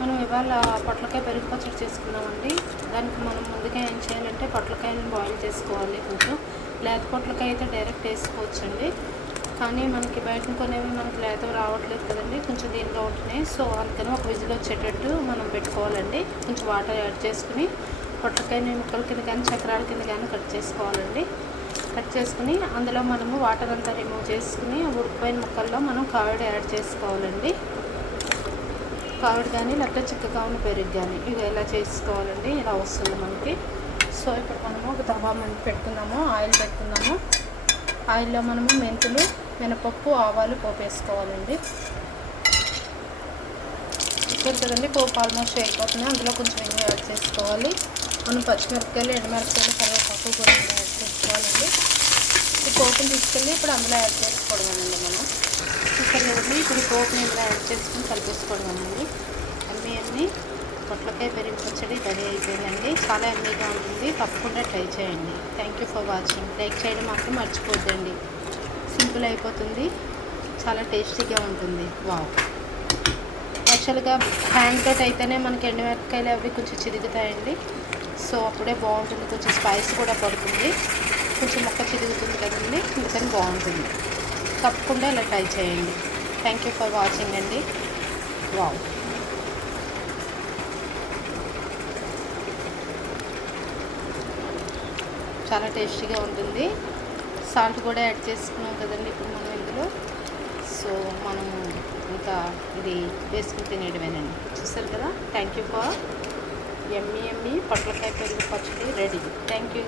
మనం ఇవాళ పొట్లకాయ పెరుగు పచ్చడి చేసుకున్నామండి. దానికి మనం ముందుగా ఏం చేయాలంటే పొట్లకాయలను బాయిల్ చేసుకోవాలి. కొంచెం లేత పొట్లకాయ అయితే డైరెక్ట్ వేసుకోవచ్చండి, కానీ మనకి బయట కొనేవి మనకి లేతవి రావట్లేదు కదండి, కొంచెం దీనిలో ఉంటున్నాయి. సో అందుకని ఒక విజిల్ వచ్చేటట్టు మనం పెట్టుకోవాలండి. కొంచెం వాటర్ యాడ్ చేసుకుని పొట్లకాయని ముక్కల కింద కానీ చక్రాల కింద కానీ కట్ చేసుకోవాలండి. కట్ చేసుకుని అందులో మనము వాటర్ అంతా రిమూవ్ చేసుకుని ఉడికిపోయిన ముక్కల్లో మనం కర్డ్ యాడ్ చేసుకోవాలండి. కర్డ్ కానీ లేకపోతే చిక్కగా ఉన్న పెరుగు కానీ ఇవి ఎలా చేసుకోవాలండి, ఇలా వస్తుంది మనకి. సో ఇప్పుడు మనము ఒక తవా పెట్టుకుందాము, ఆయిల్ పెట్టుకుందాము. ఆయిల్లో మనము మెంతులు, మినపప్పు, ఆవాలు పోపు వేసుకోవాలండి. ఇప్పుడు కదండి పోపు ఆల్మోస్ట్ అయిపోతుంది. అందులో కొంచెం ఇంగు యాడ్ చేసుకోవాలి. మనం పచ్చిమిరపకాయలు, ఎండుమిరపకాయలు, కరివేపాకు కూడా యాడ్ చేసుకోవాలండి. ఈ పోపుని తీసుకెళ్ళి ఇప్పుడు అందులో యాడ్ చేసుకోవడమేనండి. మనం చూసారు కదండి, ఇప్పుడు పోపుని ఇందులో యాడ్ చేసుకుని కలిపేసుకోవడమేనండి. అన్నీ పొట్లకాయ పెరుగు పచ్చడి రెడీ అయిపోయిందండి. చాలా ఎమ్మీగా ఉంటుంది, తప్పకుండా ట్రై చేయండి. Thank you for watching. Like చేయడం మాత్రం మర్చిపోద్దండి. సింపుల్ అయిపోతుంది, చాలా టేస్టీగా ఉంటుంది. వావ్! యాక్చువల్గా హ్యాండ్ తోటి అయితేనే మనకి ఎండుమిరపకాయలు అవి కొంచెం చిరుగుతాయండి. సో అప్పుడే బాగుంటుంది, కొంచెం స్పైస్ కూడా పడుతుంది, కొంచెం ముక్క చిరుగుతుంది కదండి, అందుకని బాగుంటుంది. తప్పకుండా ఇలా ట్రై చేయండి. థ్యాంక్ యూ ఫర్ వాచింగ్ అండి. వావ్! చాలా టేస్టీగా ఉంటుంది. సాల్ట్ కూడా యాడ్ చేసుకున్నాం కదండి ఇప్పుడు మనం ఇందులో. సో మనము ఇంకా ఇది వేసుకుని తినేయడమేనండి. చూసారు కదా. థ్యాంక్ యూ ఫర్ యమ్మీ పొట్లకాయ పెరుగు పచ్చడి రెడీ. Thank you.